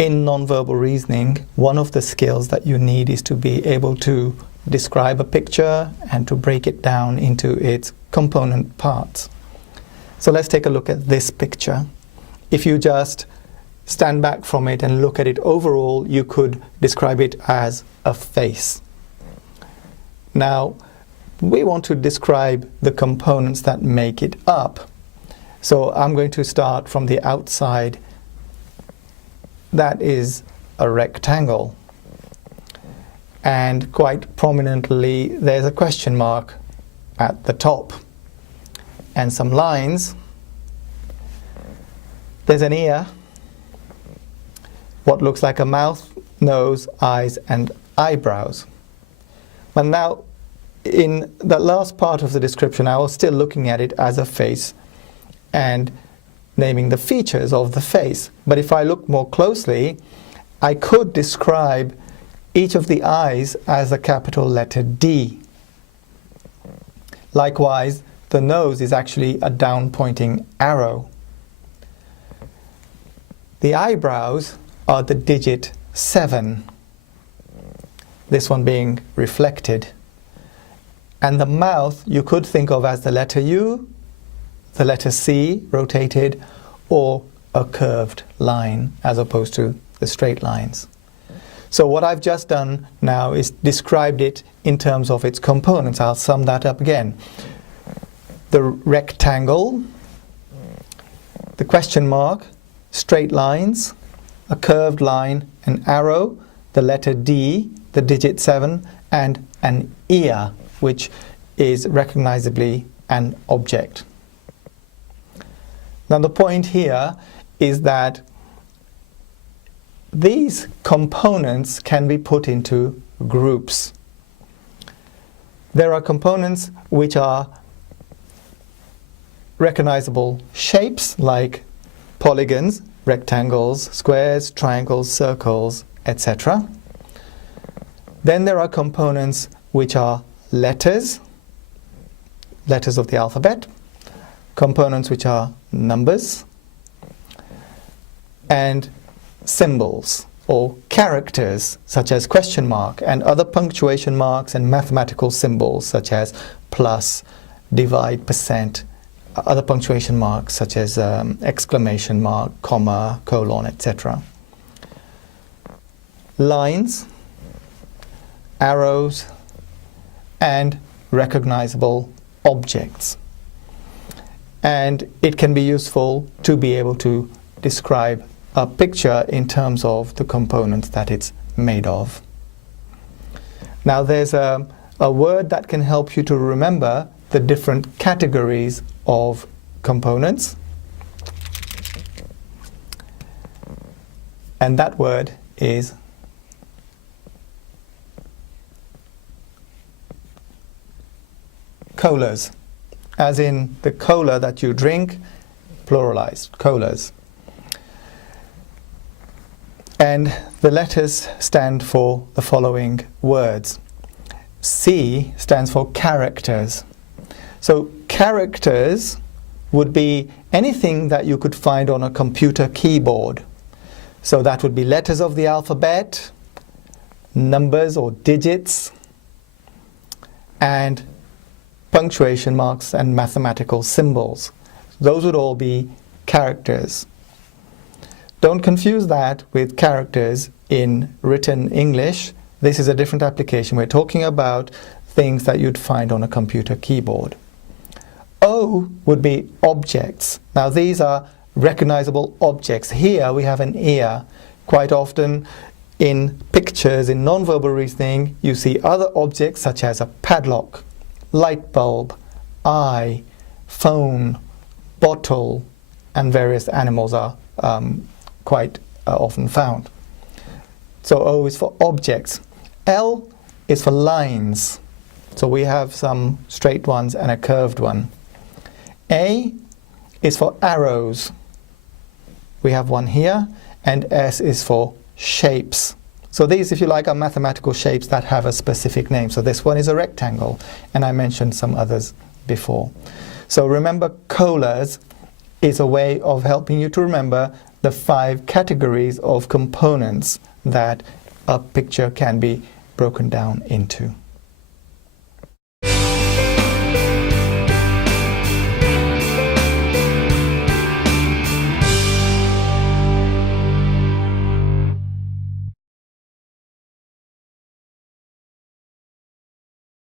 in nonverbal reasoning, one of the skills that you need is to be able to describe a picture and to break it down into its component parts. So let's take a look at this picture. If you just stand back from it and look at it overall, you could describe it as a face. Now, we want to describe the components that make it up. So I'm going to start from the outside. That is a rectangle. And quite prominently, there's a question mark at the top. And some lines. There's an ear, what looks like a mouth, nose, eyes, and eyebrows. But now, in the last part of the description, I was still looking at it as a face and naming the features of the face. But if I look more closely, I could describe each of the eyes as a capital letter D. Likewise, the nose is actually a down-pointing arrow. The eyebrows are the digit 7, this one being reflected. And the mouth you could think of as the letter U, the letter C rotated, or a curved line as opposed to the straight lines. So what I've just done now is described it in terms of its components. I'll sum that up again. The rectangle, the question mark, straight lines, a curved line, an arrow, the letter D, the digit 7, and an ear, which is recognizably an object. Now the point here is that these components can be put into groups. There are components which are recognizable shapes like polygons, rectangles, squares, triangles, circles, etc. Then there are components which are letters of the alphabet, components which are numbers, and symbols or characters such as question mark and other punctuation marks and mathematical symbols such as plus, divide, percent, other punctuation marks such as exclamation mark, comma, colon, etc. Lines, arrows, and recognizable objects. And it can be useful to be able to describe a picture in terms of the components that it's made of. Now there's a word that can help you to remember the different categories of components. And that word is colas, as in the cola that you drink, pluralized, colas. And the letters stand for the following words. C stands for characters. So characters would be anything that you could find on a computer keyboard. So that would be letters of the alphabet, numbers or digits, and punctuation marks and mathematical symbols. Those would all be characters. Don't confuse that with characters in written English. This is a different application. We're talking about things that you'd find on a computer keyboard. O would be objects. Now these are recognizable objects. Here we have an ear. Quite often in pictures, in nonverbal reasoning, you see other objects such as a padlock, light bulb, eye, phone, bottle, and various animals are quite often found. So O is for objects. L is for lines. So we have some straight ones and a curved one. A is for arrows. We have one here. And S is for shapes. So these, if you like, are mathematical shapes that have a specific name. So this one is a rectangle, and I mentioned some others before. So remember colas is a way of helping you to remember the 5 categories of components that a picture can be broken down into.